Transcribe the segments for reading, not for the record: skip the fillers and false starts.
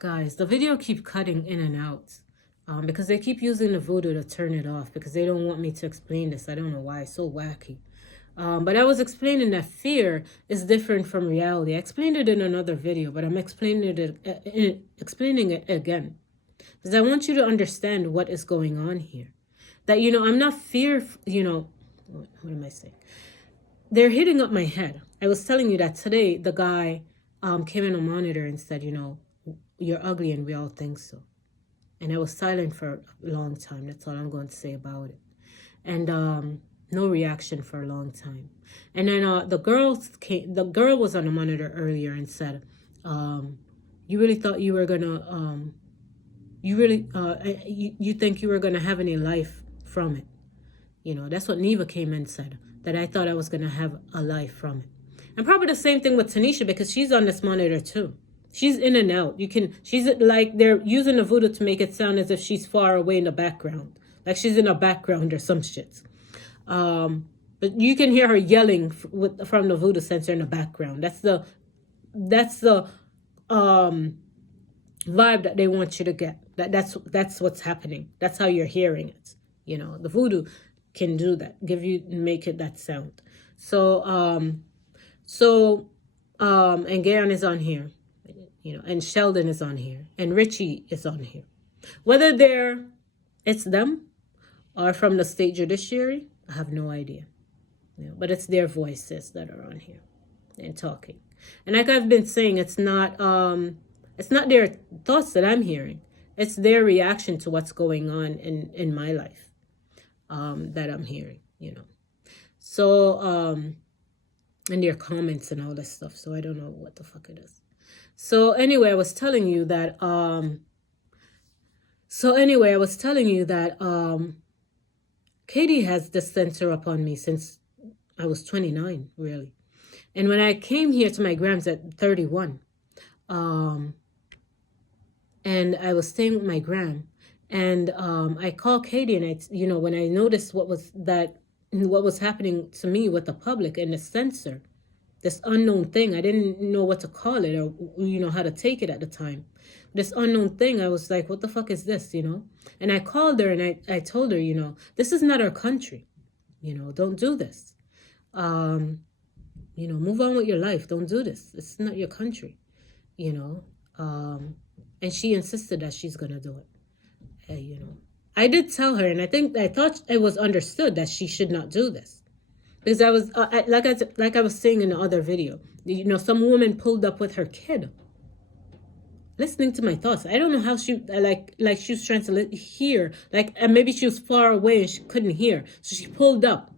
Guys, the video keep cutting in and out because they keep using the voodoo to turn it off because they don't want me to explain this. I don't know why. It's so wacky. But I was explaining that fear is different from reality. I explained it in another video, but I'm explaining it again because I want you to understand what is going on here. That, I'm not fearful, what am I saying? They're hitting up my head. I was telling you that today the guy came in a monitor and said, you're ugly and we all think so. And I was silent for a long time. That's all I'm going to say about it. And no reaction for a long time. And then the girl was on the monitor earlier and said, you really thought you were gonna you think you were gonna have any life from it. That's what Neva came and said, that I thought I was gonna have a life from it. And probably the same thing with Tanisha, because she's on this monitor too. She's in and out. She's like, they're using the voodoo to make it sound as if she's far away in the background. Like she's in a background or some shit. But you can hear her yelling from the voodoo sensor in the background. That's the vibe that they want you to get. That's what's happening. That's how you're hearing it. The voodoo can do that. Make it that sound. So and Garen is on here. And Sheldon is on here, and Richie is on here. Whether it's them or from the state judiciary, I have no idea. But it's their voices that are on here and talking. And like I've been saying, it's not their thoughts that I'm hearing. It's their reaction to what's going on in my life that I'm hearing, So, and their comments and all this stuff. So I don't know what the fuck it is. So anyway, I was telling you that Katie has this censor upon me since I was 29, really. And when I came here to my grams at 31, and I was staying with my gram, and I called Katie, and when I noticed what was happening to me with the public and the censor, this unknown thing, I didn't know what to call it or, how to take it at the time. This unknown thing, I was like, what the fuck is this, And I called her and I told her, this is not our country. Don't do this. Move on with your life. Don't do this. It's not your country, And she insisted that she's going to do it. I did tell her, and I thought it was understood that she should not do this. Because I was, like I was saying in the other video, some woman pulled up with her kid, listening to my thoughts. I don't know how she, like she was trying to hear, and maybe she was far away and she couldn't hear. So she pulled up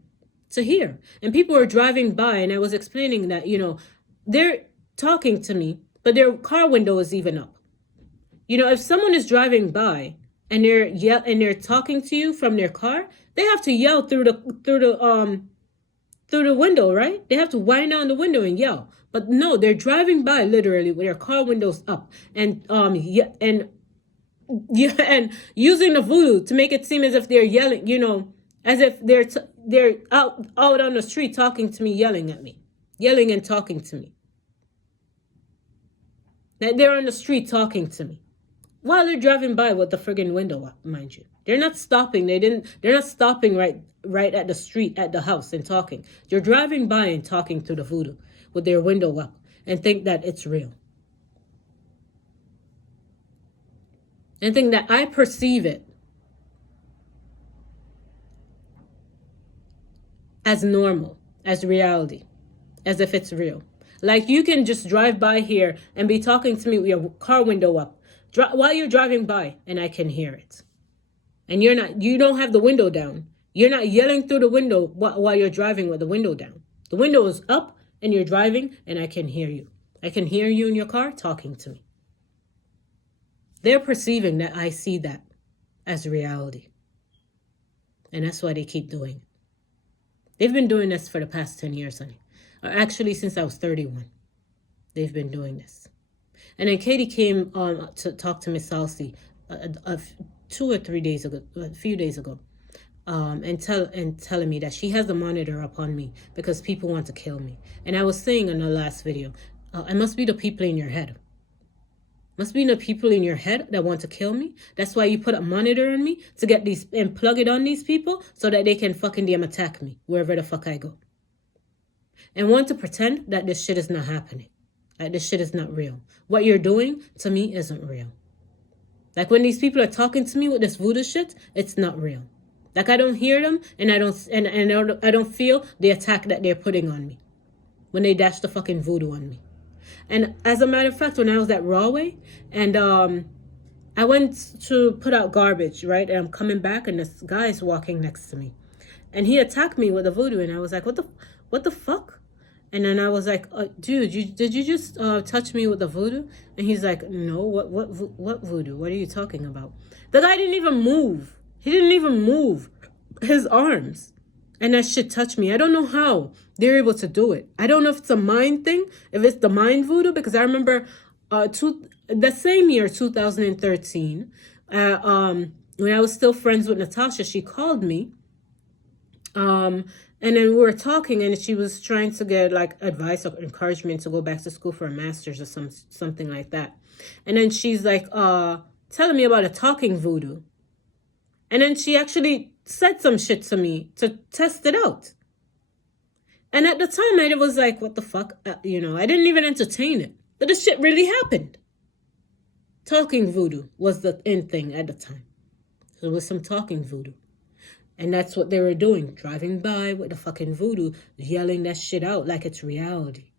to hear. And people were driving by, and I was explaining that, they're talking to me, but their car window is even up. If someone is driving by and they're talking to you from their car, they have to yell through the window, right? They have to wind down the window and yell. But no, they're driving by literally with their car windows up and and using the voodoo to make it seem as if they're yelling, as if they're out on the street talking to me, yelling at me, yelling and talking to me. That they're on the street talking to me while they're driving by with the friggin' window up, mind you. They're not stopping. They're not stopping right at the street, at the house and talking. They're driving by and talking to the voodoo with their window up and think that it's real. And think that I perceive it as normal, as reality, as if it's real. Like you can just drive by here and be talking to me with your car window up while you're driving by, and I can hear it. And you don't have the window down. You're not yelling through the window while you're driving with the window down. The window is up and you're driving, and I can hear you. I can hear you in your car talking to me. They're perceiving that I see that as reality. And that's why they keep doing it. They've been doing this for the past 10 years, honey. Actually, since I was 31. They've been doing this. And then Katie came to talk to Miss Salsi 2 or 3 days ago, a few days ago, and telling me that she has the monitor upon me because people want to kill me. And I was saying in the last video, it must be the people in your head. Must be the people in your head that want to kill me. That's why you put a monitor on me to get these and plug it on these people so that they can fucking damn attack me wherever the fuck I go. And want to pretend that this shit is not happening. That this shit is not real. What you're doing to me isn't real. Like when these people are talking to me with this voodoo shit, it's not real. Like I don't hear them and I don't feel the attack that they're putting on me when they dash the fucking voodoo on me. And as a matter of fact, when I was at Rahway and I went to put out garbage, right? And I'm coming back and this guy's walking next to me. And he attacked me with a voodoo and I was like, what the fuck? And then I was like, dude, did you just touch me with a voodoo? And he's like, no, what voodoo? What are you talking about? The guy didn't even move. He didn't even move his arms. And that shit touched me. I don't know how they're able to do it. I don't know if it's a mind thing, if it's the mind voodoo, because I remember the same year, 2013, when I was still friends with Natasha, she called me. And then we were talking and she was trying to get like advice or encouragement to go back to school for a master's or something like that. And then she's like telling me about a talking voodoo. And then she actually said some shit to me to test it out. And at the time, I was like, what the fuck? I didn't even entertain it. But the shit really happened. Talking voodoo was the in thing at the time. So it was some talking voodoo. And that's what they were doing. Driving by with the fucking voodoo, yelling that shit out like it's reality.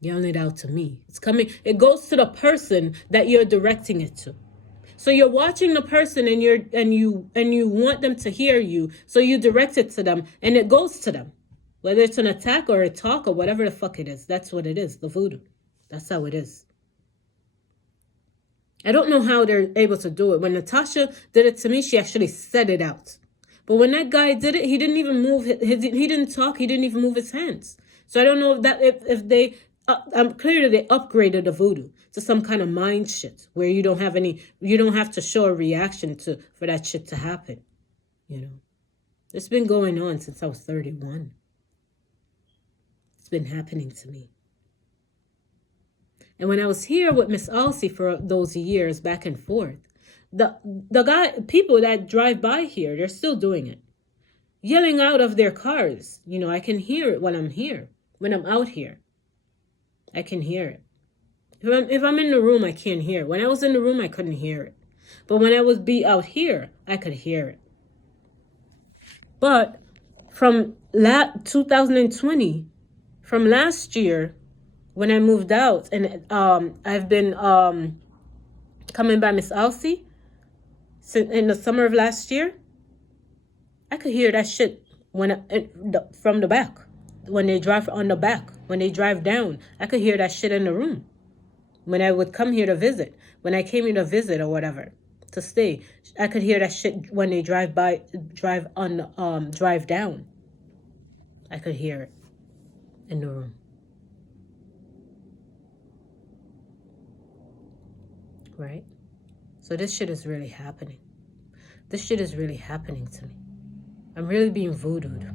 Yelling it out to me. It's coming. It goes to the person that you're directing it to. So you're watching the person and you want them to hear you. So you direct it to them and it goes to them. Whether it's an attack or a talk or whatever the fuck it is. That's what it is. The voodoo. That's how it is. I don't know how they're able to do it. When Natasha did it to me, she actually said it out. But when that guy did it, he didn't even move. He didn't talk. He didn't even move his hands. So I don't know if they, clearly they upgraded the voodoo to some kind of mind shit where you don't have to show a reaction for that shit to happen. It's been going on since I was 31. It's been happening to me. And when I was here with Miss Alcy for those years back and forth, people that drive by here, they're still doing it. Yelling out of their cars. I can hear it when I'm here. When I'm out here, I can hear it. If I'm in the room, I can't hear it. When I was in the room, I couldn't hear it. But when I would be out here, I could hear it. But from 2020, from last year, when I moved out, and I've been coming by Miss Alcy in the summer of last year, I could hear that shit from the back. When they drive on the back, when they drive down, I could hear that shit in the room. When I would come here to visit, when I came here to visit or whatever, to stay, I could hear that shit when they drive down. I could hear it in the room. Right? So this shit is really happening. This shit is really happening to me. I'm really being voodooed.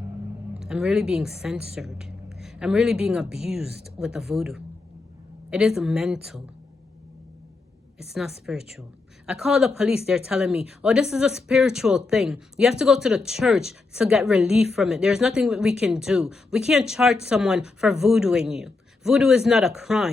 I'm really being censored. I'm really being abused with the voodoo. It is mental. It's not spiritual. I call the police. They're telling me, oh, this is a spiritual thing. You have to go to the church to get relief from it. There's nothing we can do. We can't charge someone for voodooing you. Voodoo is not a crime.